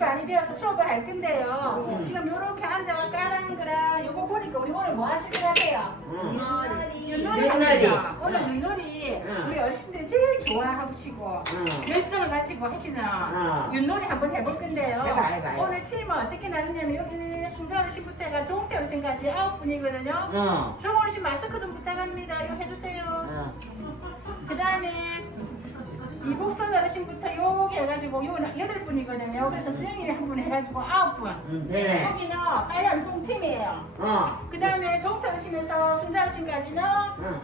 많이 되어서 수업을 할 건데요. 음. 지금 요렇게 앉아가 까는 거랑 요거 보니까 우리 오늘 뭐 같아요? 응. 윷놀이 윷놀이. 합니다. 오늘 응. 윷놀이 응. 우리 어르신들이 제일 좋아하시고 응. 열정을 가지고 하시는 응. 윷놀이 한번 해볼 건데요. 해봐, 해봐, 해봐. 오늘 팀은 어떻게 나누냐면 여기 순대 어르신부터 해가 종태 어르신까지 아홉 분이거든요. 응. 종 어르신 마스크 좀 부탁합니다. 이거 해주세요. 응. 그 다음에 이 복선 어르신 부터 요기 해가지고 요 여덟 분이거든요. 그래서 수영이 한 분 해가지고 아홉 분. 응. 네네. 여기는 빨간 똥팀이에요. 어. 그 다음에 종태 어르신에서 순대 어르신까지는 응.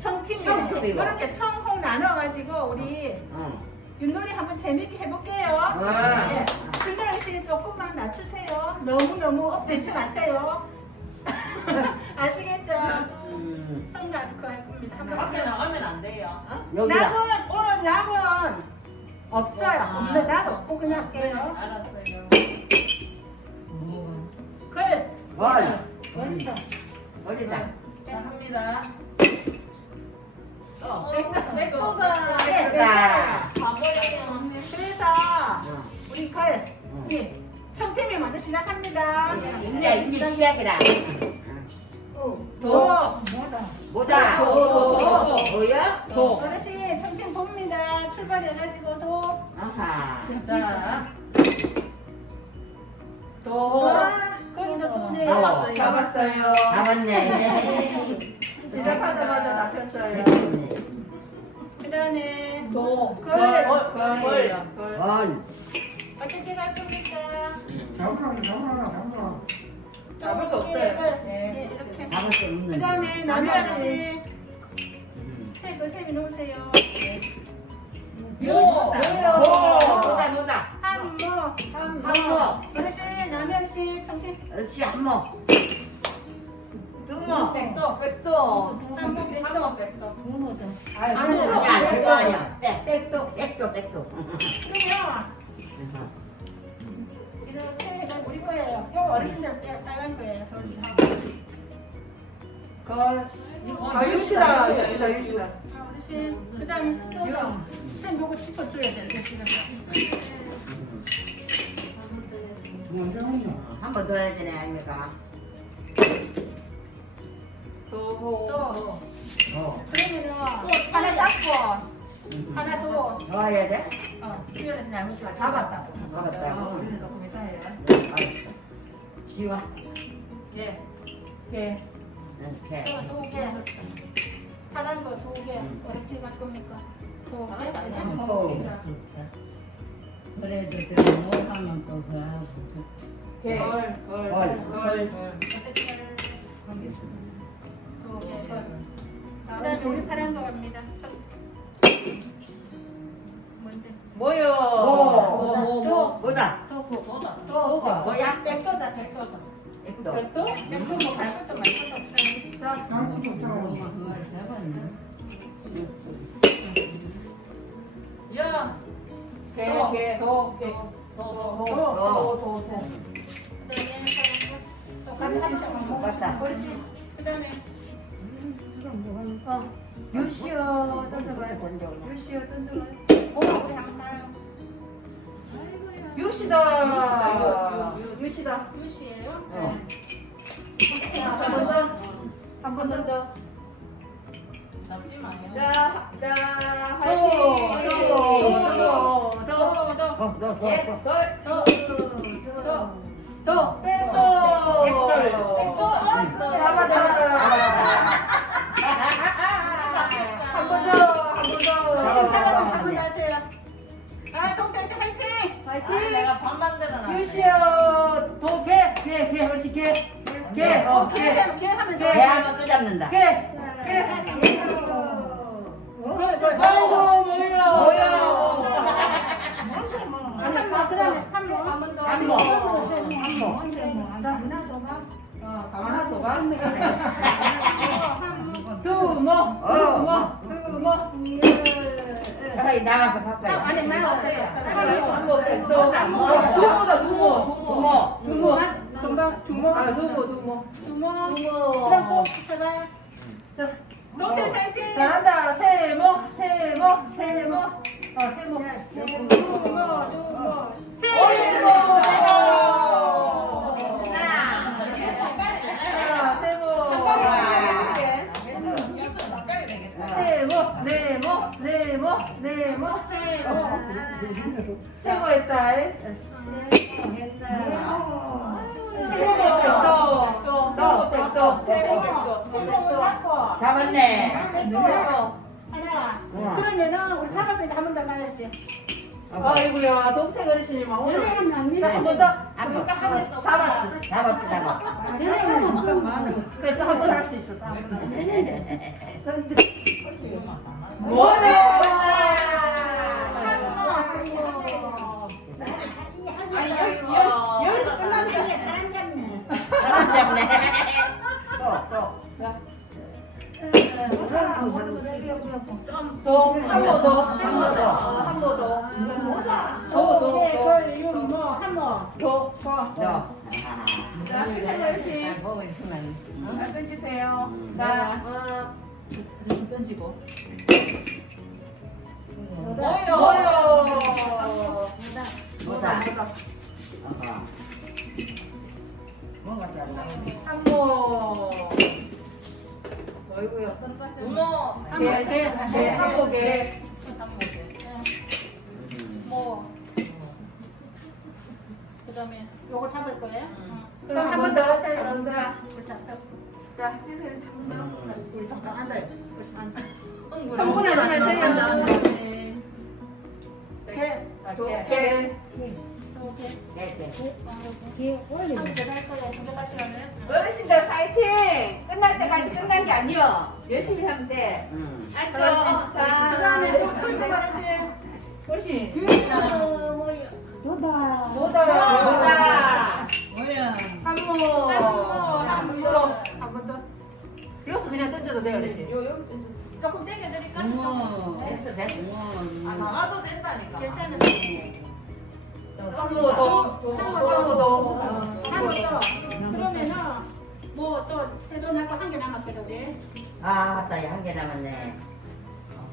청팀이에요. 청팀이고. 이렇게 청홍 나눠가지고 우리 응. 윷놀이 한번 재밌게 해볼게요. 와. 네. 순대 어르신 조금만 낮추세요. 너무너무 업되지 마세요. 아시겠죠? 음. 손 놔놓고 할 겁니다. 한번 밖에 나가면 안 돼요. 어? 여기다. 낙은 오늘 낙은 없어요. 아. 없는 낙 없고 그냥 할게요. 알았어요. 글. 월. 머리도. 어디다? 자, 합니다. 백도. 백도다. 네, 백도다. 바보예요. 그래서 응. 우리 글. 응. 예. 청팀이 먼저 시작합니다. 이제 이제 시작이라. 도. 뭐다? 도, 도, 도. 뭐야? 도. 어르신 청팀 봅니다. 출발해가지고 도. 아하. 자, 도. 거기도 도네. 잡았어요. 잡았어요. 잡았네. 시작하자마자 잡혔어요. 그 다음에 도. 글. 걸. 걸이에요. 걸. 원. 어떻게 갈 겁니까? 잡을 거 없어요. 예, 네. 이렇게. 잡을 수 없는. 그 다음에 남현 씨. 음. 세미 놓으세요. 요. 오, 뭐예요? 뭐다 뭐다. 한모. 한모. 어르신 남현 씨 청팀. 그렇지 한모. 두모. 백도. 백도. 한모 백도. 백도. 아니, 아니야 그거 아니야. 백. 백도. 백도 백도. 그러면 이렇게 거예요. 요 어르신들 빨간 거예요. 걸. 아, 유시다. 유시다. 유시다. 아, 어르신. 그 다음에 요. 선 요거 짚어줘야 돼. 이렇게 지금. 한번 더 해야 되네 아닙니까? 도. 도. 어. 그러면은 하나 잡고 하나 더. 더 해야 돼? 어, 수연에서 잘못 아, 잡았다. 우리는 조금 이따 해요. 지워. 예. 개. 이렇게. 또두 개. 파란 거두 개. 어떻게 갈 겁니까? 두 개. 그냥. 또. 그래도 내가 못하면 또 그하고 걸. 걸. 걸. 걸. 두 개. 그다음에 우리 파란 거 갑니다. 뭔데? 뭐요? 뭐. 뭐, 뭐. 뭐다? 또 그. 또 그. 뭐야? 백도다 백도다. 백도. 백도? 백도 뭐갈 것도 말 것도 없어요. 자, 그걸 잡았네. 야. 개, 도. 개. 도. 개. 도. 도. 도. 도. 도. 도. 그다음에 또 같이 합쳐. 맞다. 어르신. 그다음에 어. 유시오 던져봐요. 던져. 유시오 던져봐요. 오, 우리 한번 봐 요. 유시다. 유시다. 유시예요? 어. 한번 더. 한 번 더. 마요. 자, 자, 도. 화이팅! 도. 도. 도. 어, 너, 너, 너. 예. 도. 도, 도. 백도. 백도, 빨리 나가서 번. 가까이. 말고. 한번 백도. 두모다 두모, 두모. 두모. 두모. 금방 두모. 아 두모, 두모. 두모. 두모. 또 해봐요. 자, 동태! 잘한다. 세모, 세모, 세모. 어, 세모. 두모, 두모. 세! 세모 세모 네모 세모 세모 했다 세모 백도 세모 백도 잡았네. 우와. 그러면은 우리 잡았으니까 한번더 가야지. 아이고야 동생 어르신이 막 오늘 자한 번 더. 한번 한번 더. 잡았어. 잡았지, 잡았. 그래서 한번 할 수 있어. 뭐야? 여기서 끝나는 게 사람 잡네. 사람 잡네. 또, 또. 더, 한번 더, 한번 더, 한번 더. 우모. 개, 개, 개, 한 번, 개. 뭐. 그 다음에 요거 잡을 거예요? 그럼 한 번 더. 한번 더. 자, 우리 잠깐 앉아요. 한 번에 하세요. 개, 도, 개, 네, 네. 가면. 어르신들 파이팅! 끝날 때까지 끝난 게 아니여. 열심히 하면 돼. 응. 알죠? 그 다음에 자, 또좀 어르신. 어르신. 뭐다 뭐다. 뭐다. 뭐야 한 번. 한번 더. 여기서 그냥 던져도 돼요, 어르신. 조금 당겨드릴까? 됐어, 됐어. 우와 나가도 된다니까. 괜찮아요. 한번 더. 한번 더. 그러면은 뭐또 세돈하고 한 개 남았거든. 아, 맞다. 한개 남았네.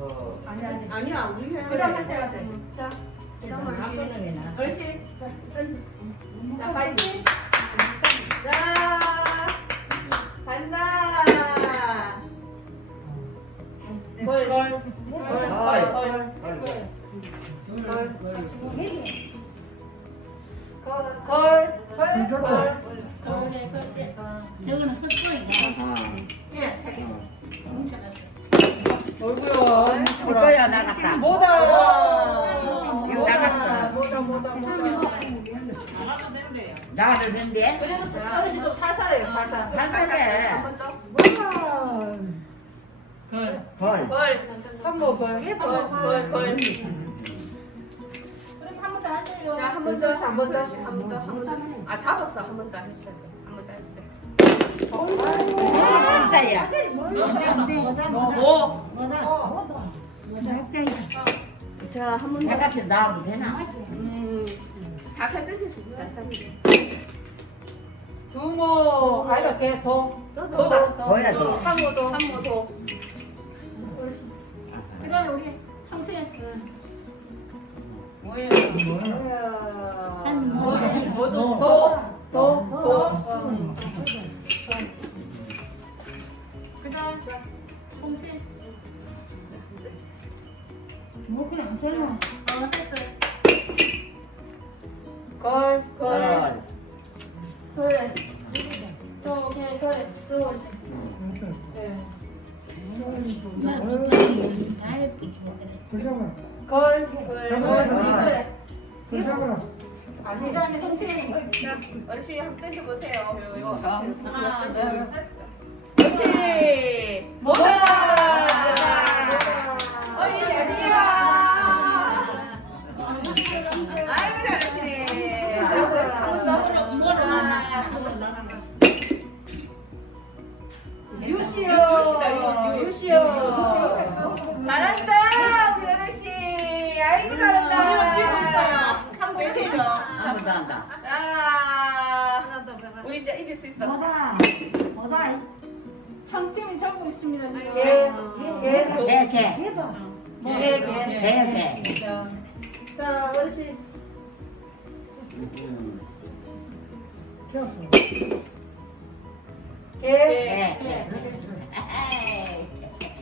어허. 아니, 아니. 아니야 우리 회원 그럼 하세요. 자, 어르신 자 파이팅 자, 걸. 한번 걸. 걸, 걸, 걸. 그럼 한 번 더 하세요. 자, 한번 더, 한 번 더, 한 번 더, 한 번 더. 아, 잡았어. 한 번더 하셔야 돼. 한번더 해야 돼. 됐다야. 오. 자, 한 번 더. 바깥에 나와도 되나? 음, 던지시고, 살살. 두모. 아이가 걔 더. 더다. 더야 돼. 한번 더, 한번 더. 그다음에 우리 성태. 뭐야 한 더, 번. 더, 더, 더. 그다음 성태. 뭐 그냥 되나 어, 됐어요. 걸, 걸. 걸. 오케이, 걸. 또 오시. 네. 걸. 걸, 걸. 걸. 걸. 그다음에 성태. 자, 어르신 한번 던져보세요. 요, 요. 하나, 둘, 셋. 이길 수 있어. 뭐다? 뭐다? 청팀이 적고 있습니다 지금. 개, 개, 개, 개. 개, 개. 개, 개. 자, 어르신. 음. 개. 예.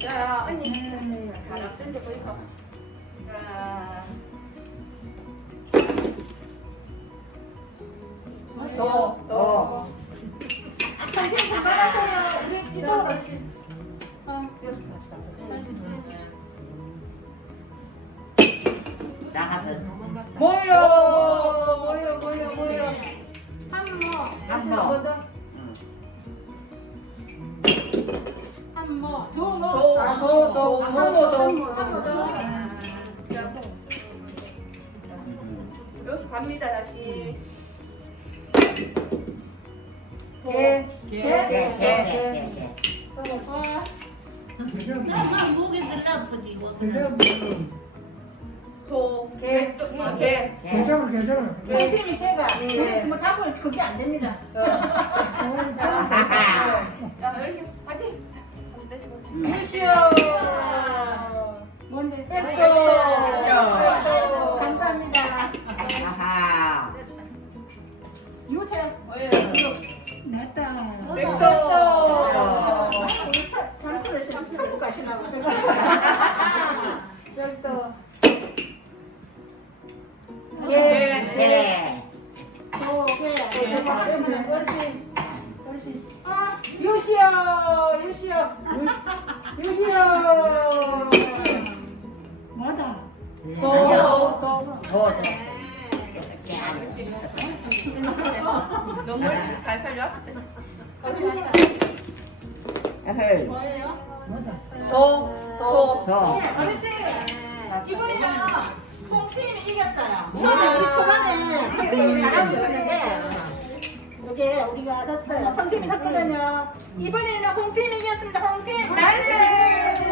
자, 언니. 바람 던져. 자. 더, 더. 선생님 그만하세요. 우리 기도. 어, 나가서 모여, 모여, 모여, 모여. 한모. 한모. 한모. 두모. 도. 아, 도, 도. 도. 한모, 도. 한모, 파이팅. 음. 유시오. 뭔데? 백도. 백도. 백도. 감사합니다. 하하. 유태. 어, 예. 냈다. 백도. 장소를 천국 가시려고 여기 또 예. 개. 또 개. 어르신. 어르신. 아, 유 시오. 유시오. 유시오. 뭐다? 또. 또. 도. 개. 너무 잘 살려. 에헤이. 뭐예요? 도. 도. 도. 어르신. 이번에는 홈팀이 이겼어요. 처음에 우리 초반에 청팀이 잘하고 있었는데 이게 우리가 졌어요. 청팀이 졌거든요. 이번에는 홈팀이 이겼습니다. 홈팀 나이스!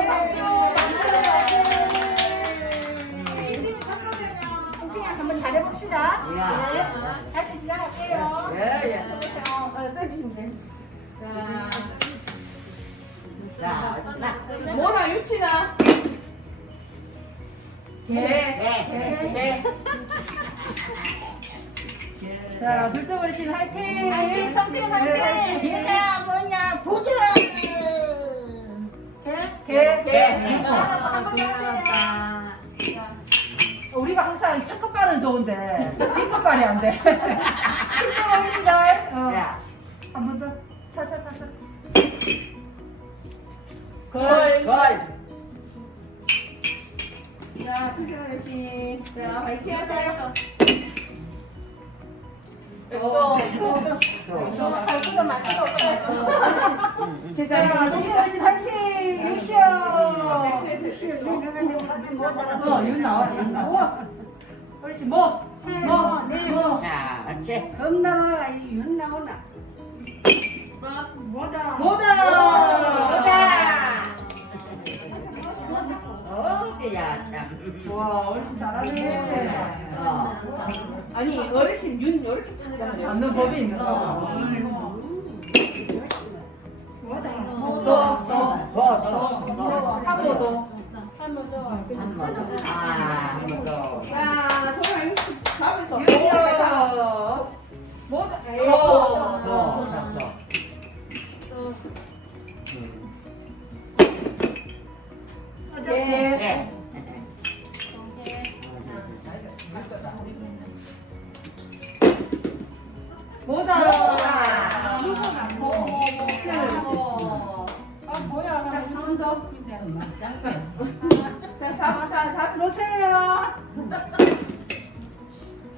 박수! 졌거든요. 홈팀이 한번 잘해봅시다. 네. 다시 시작할게요. 예, 예. 어. 자, 자, 나. 뭐라 유치나? 개. 개. 개. 자, 어르신 화이팅! 청팀 화이팅! 개야 뭐냐 보자. 개. 개. 개. 한번 하세요. 우리가 항상 첫 끝발은 좋은데 뒷 끝발이 안 돼. 어르시다. 어. 야. 한번 더. 살살살살. 걸. 걸. 자, 큰어르신 자, 화이팅 하세요. 제자, 동태 어르신 화이팅! 육시오! 어, 윤 나와, 윤 나와. 어르신 뭐? 뭐? 뭐? 자, 어째. 겁나가 윤 나오나? 뭐다? 뭐다. 어, 그야 참. 와, 어르신 잘하네. 어. 아니, 어르신 윤 이렇게. 잡는 법이 있는 거. 어. 또, 또. 도, 도, 도. 한번 더. 한번 더. 아, 한번 더. 자, 정말 육수 잡아서. 육시 개. 개. 뭐다? 어. 아, 뭐야? 한번 더. 자, 잡아, 자, 잡. 보세요.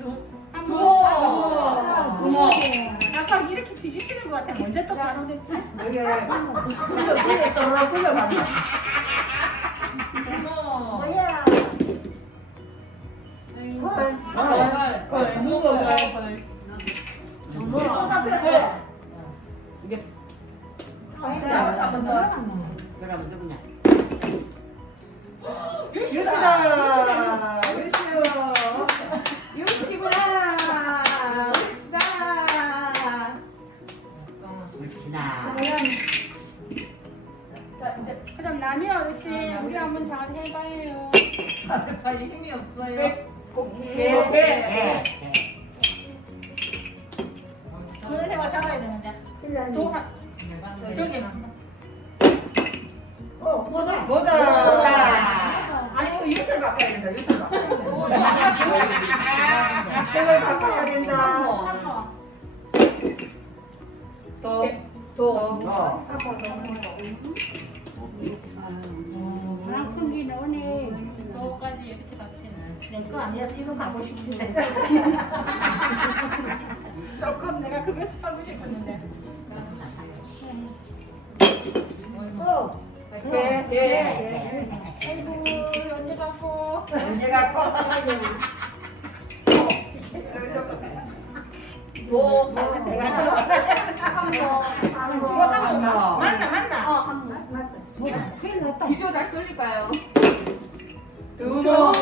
두. 구멍. 아까 이렇게 뒤집히는 것 같아. 먼저 또 바로 됐지? 여기 굴러 굴러 굴러 굴러가네. 뭐야? 누구냐? 유시다. 유시요. 유시구나. 유시다. 유시나. 그럼 남이 어르신 아, 우리 한번 잘 해봐요. 발이 힘이 없어요. 개, 개. 오늘 해가 잡아야 되는데. 도가 저기 는 어, 뭐다? 뭐다. 아니 이거 유술 바꿔야 된다 유술 바꿔야 된다 저걸 바꿔야 된다. 도, 도. 어. 장풍기 너네. 도까지 이렇게 같이는 내거 아니어서 이거 가고 싶은데 조금 내가 그걸 사고 싶었는데 예, 예, 예. 아이고 언제 갖고 언제 갖고? 도, 내가 한 번. 어. 맞나 맞나 어, 한 번. 뭐, 큰일 났다. 비디오 잘 끌릴까요? 두모.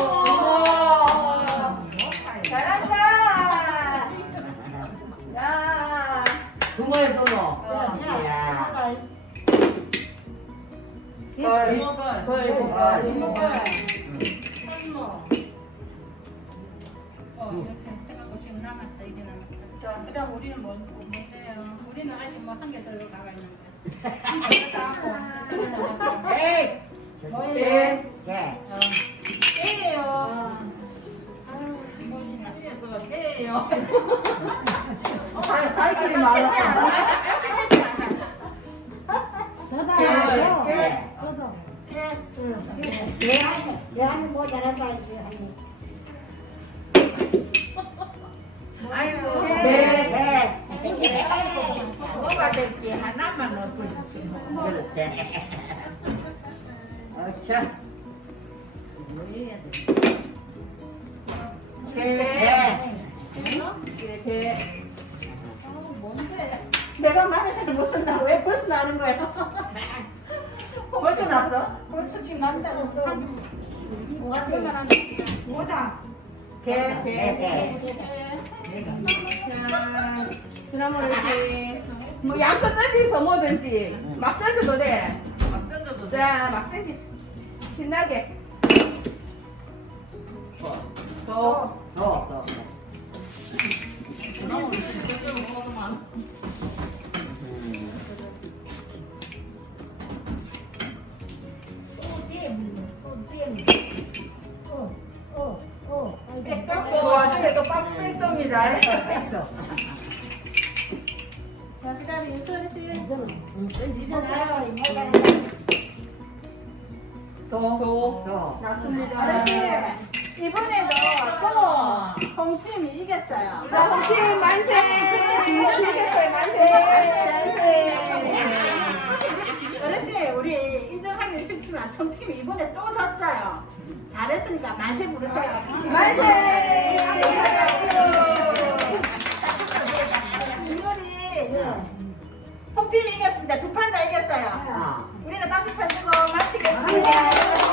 그다음 우리는 뭐 뭔데요 우리는 아직 뭐한개더 나가 있는데 에이. 예. 예. 깨요 아유 무엇이나 발길이 많았어. 너다. 개. 예. 개. 뭔데 내가 말해서도 못 쓴다 왜 벌써 나는 거야 벌써 났어? 벌써 지금 난다고 뭐다 개. 예. 개. 예. 자, 드라마 씨. 뭐 양껏 던지서 뭐든지 막 던져도 돼. 막 던져도 자, 막 던지. 신나게. 더. 더. 더. 그 와중에 또 박스 뺐습니다. 자 그 다음에 윤소리 씨 더. 더. 더. 났습니다. 어르신 이번에도 또 홍팀이 이겼어요 자, 홍팀 만세! 홍팀 만세! 어르신 우리 인정하기 싫지만 청팀이 이번에 또 졌어요 잘했으니까 만세 부르세요 만세! 이번이 홍팀이 이겼습니다 두 판 다 이겼어요 어. 우리는 박수 쳐주고 마치겠습니다